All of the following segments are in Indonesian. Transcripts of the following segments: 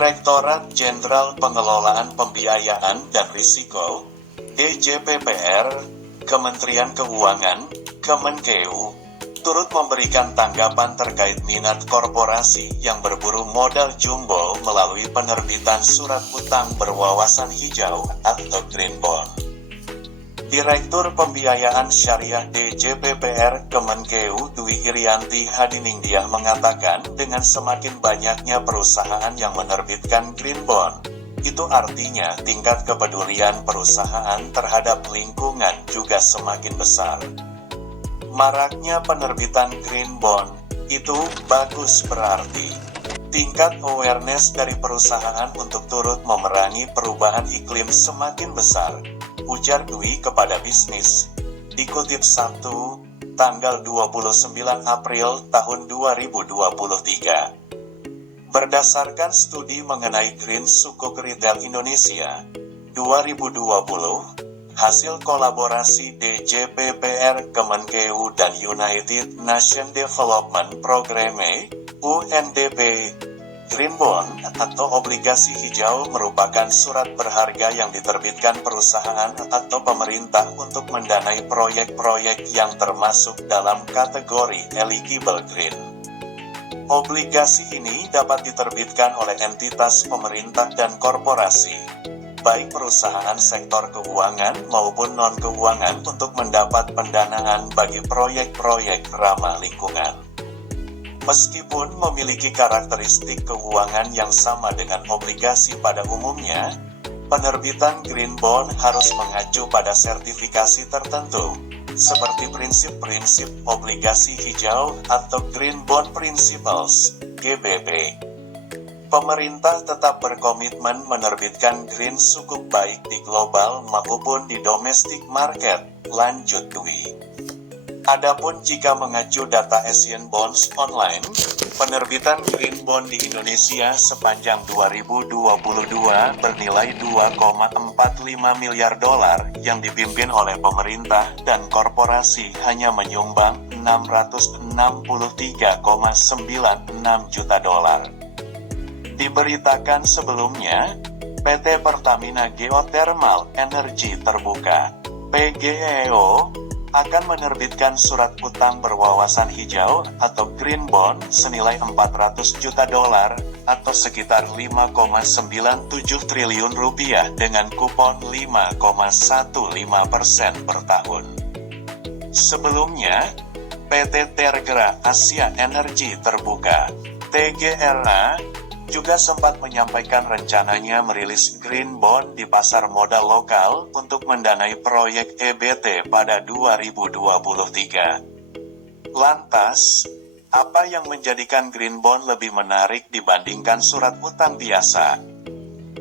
Direktorat Jenderal Pengelolaan Pembiayaan dan Risiko, DJPPR, Kementerian Keuangan, Kemenkeu, turut memberikan tanggapan terkait minat korporasi yang berburu modal jumbo melalui penerbitan surat utang berwawasan hijau atau Green Bond. Direktur Pembiayaan Syariah DJPPR Kemenkeu Dwi Irianti Hadiningtyah mengatakan dengan semakin banyaknya perusahaan yang menerbitkan Green Bond, itu artinya tingkat kepedulian perusahaan terhadap lingkungan juga semakin besar. Maraknya penerbitan Green Bond, itu bagus berarti tingkat awareness dari perusahaan untuk turut memerangi perubahan iklim semakin besar, ujar Dwi kepada Bisnis. Dikutip Sabtu, tanggal 29 April tahun 2023. Berdasarkan studi mengenai Green Sukuk Retail Indonesia 2020, hasil kolaborasi DJPPR Kemenkeu dan United Nations Development Programme (UNDP), Green Bond atau obligasi hijau merupakan surat berharga yang diterbitkan perusahaan atau pemerintah untuk mendanai proyek-proyek yang termasuk dalam kategori eligible green. Obligasi ini dapat diterbitkan oleh entitas pemerintah dan korporasi, baik perusahaan sektor keuangan maupun non-keuangan untuk mendapat pendanaan bagi proyek-proyek ramah lingkungan. Meskipun memiliki karakteristik keuangan yang sama dengan obligasi pada umumnya, penerbitan Green Bond harus mengacu pada sertifikasi tertentu, seperti prinsip-prinsip obligasi hijau atau Green Bond Principles, GBP. Pemerintah tetap berkomitmen menerbitkan green sukuk baik di global maupun di domestic market, lanjut Dwi. Adapun jika mengacu data Asian Bonds Online, penerbitan Green Bond di Indonesia sepanjang 2022 bernilai 2,45 miliar dolar yang dipimpin oleh pemerintah dan korporasi hanya menyumbang 663,96 juta dolar. Diberitakan sebelumnya, PT Pertamina Geothermal Energi Terbuka, PGEO, akan menerbitkan surat utang berwawasan hijau atau Green Bond senilai 400 juta dolar atau sekitar 5,97 triliun rupiah dengan kupon 5,15% per tahun. Sebelumnya, PT Tergra Asia Energi Terbuka, TGRA, juga sempat menyampaikan rencananya merilis Green Bond di pasar modal lokal untuk mendanai proyek EBT pada 2023. Lantas, apa yang menjadikan Green Bond lebih menarik dibandingkan surat utang biasa?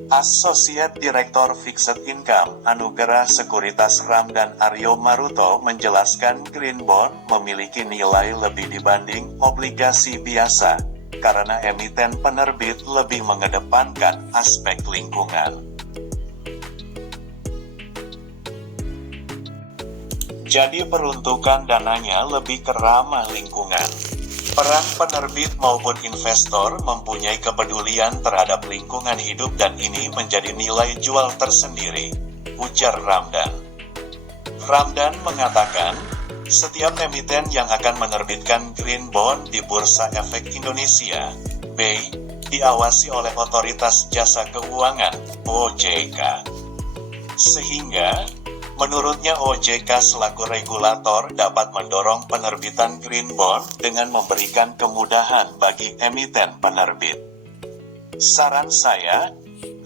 Associate Director Fixed Income Anugerah Sekuritas Ramdan Aryo Maruto menjelaskan Green Bond memiliki nilai lebih dibanding obligasi biasa, karena emiten penerbit lebih mengedepankan aspek lingkungan. Jadi peruntukan dananya lebih ke ramah lingkungan. Peran penerbit maupun investor mempunyai kepedulian terhadap lingkungan hidup dan ini menjadi nilai jual tersendiri, ujar Ramdan. Ramdan mengatakan, setiap emiten yang akan menerbitkan Green Bond di Bursa Efek Indonesia, BEI, diawasi oleh Otoritas Jasa Keuangan, OJK. Sehingga, menurutnya OJK selaku regulator dapat mendorong penerbitan Green Bond dengan memberikan kemudahan bagi emiten penerbit. Saran saya,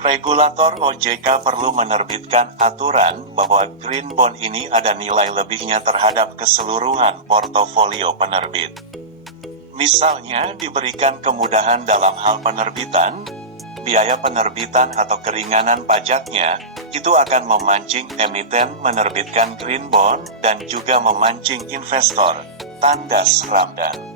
regulator OJK perlu menerbitkan aturan bahwa Green Bond ini ada nilai lebihnya terhadap keseluruhan portofolio penerbit. Misalnya diberikan kemudahan dalam hal penerbitan, biaya penerbitan atau keringanan pajaknya, itu akan memancing emiten menerbitkan Green Bond dan juga memancing investor, tandas Ramdan.